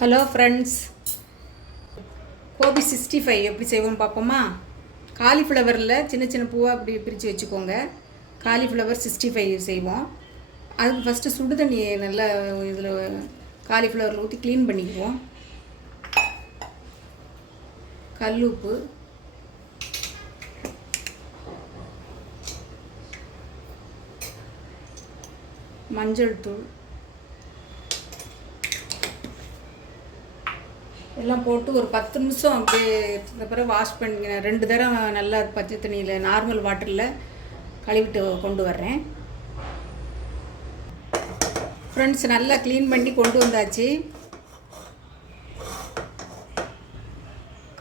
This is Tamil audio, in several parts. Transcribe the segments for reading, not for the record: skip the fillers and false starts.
ஹலோ ஃப்ரெண்ட்ஸ், கோபி 65 எப்படி செய்வோம்னு பார்ப்போமா? காலிஃப்ளவரில் சின்ன சின்ன பூவாக அப்படி பிரித்து வச்சுக்கோங்க. காலிஃப்ளவர் 65 செய்வோம். அதுக்கு ஃபஸ்ட்டு சுடு தண்ணியை நல்லா இதில் காலிஃப்ளவரில் ஊற்றி க்ளீன் பண்ணிக்குவோம். கல் உப்பு, மஞ்சள் தூள் எல்லாம் போட்டு ஒரு 10 நிமிஷம் அப்படியே இந்த பிறகு வாஷ் பண்ணி 2 தடவை நல்லா பச்சை தண்ணியில் நார்மல் வாட்டரில் கழுவிட்டு கொண்டு வர்றேன். ஃப்ரெண்ட்ஸ், நல்லா க்ளீன் பண்ணி கொண்டு வந்தாச்சு.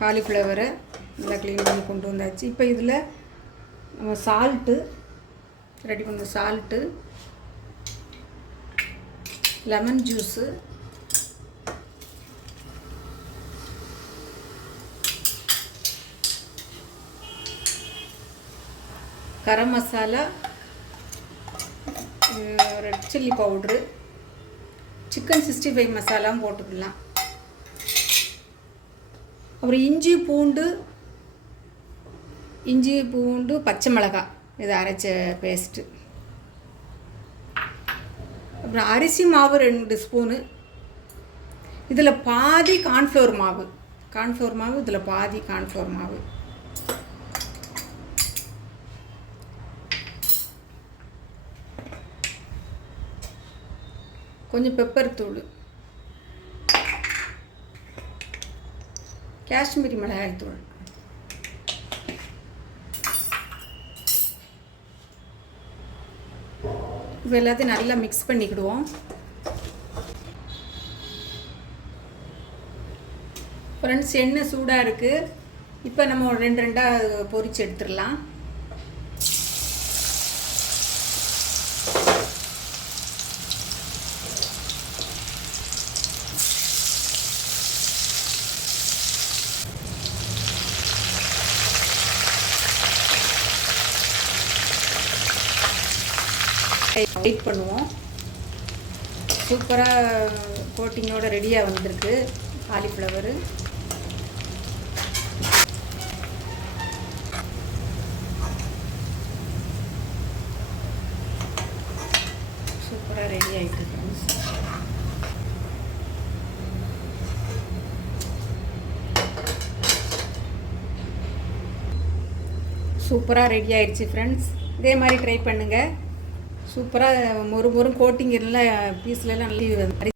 காலிஃப்ளவரை நல்லா க்ளீன் பண்ணி கொண்டு வந்தாச்சு. இப்போ இதில் நம்ம சால்ட்டு ரெடி பண்ண salt, lemon juice, garam masala, red chilli powder, chicken 65 மசாலாவும் போட்டுக்கலாம். அப்புறம் இஞ்சி பூண்டு பச்சை மிளகாய் இதை அரைச்ச பேஸ்ட்டு. அப்புறம் அரிசி மாவு 2 ஸ்பூனு. இதில் பாதி கார்ன்ஃப்ளவர் மாவு இதில் பாதி கார்ன்ஃப்ளவர் மாவு. கொஞ்சம் பெப்பர் தூள், காஷ்மீரி மிளகாய் தூள், இது எல்லாத்தையும் நல்லா மிக்ஸ் பண்ணிக்கிடுவோம். ஃப்ரெண்ட்ஸ், எண்ணெய் சூடாக இருக்குது. இப்போ நம்ம 2 பொரிச்சு எடுத்துடலாம். வெயிட் பண்ணுவோம். சூப்பராக கோட்டிங்கோட ரெடியாக வந்திருக்கு காலிஃப்ளவரு. சூப்பராக ரெடி ஆகிட்டு ஃப்ரெண்ட்ஸ். சூப்பராக ரெடி ஆகிடுச்சு ஃப்ரெண்ட்ஸ். இதே மாதிரி ட்ரை பண்ணுங்கள். சூப்பராக மொறு கோட்டிங் எல்லாம் பீஸ்லாம் நல்லா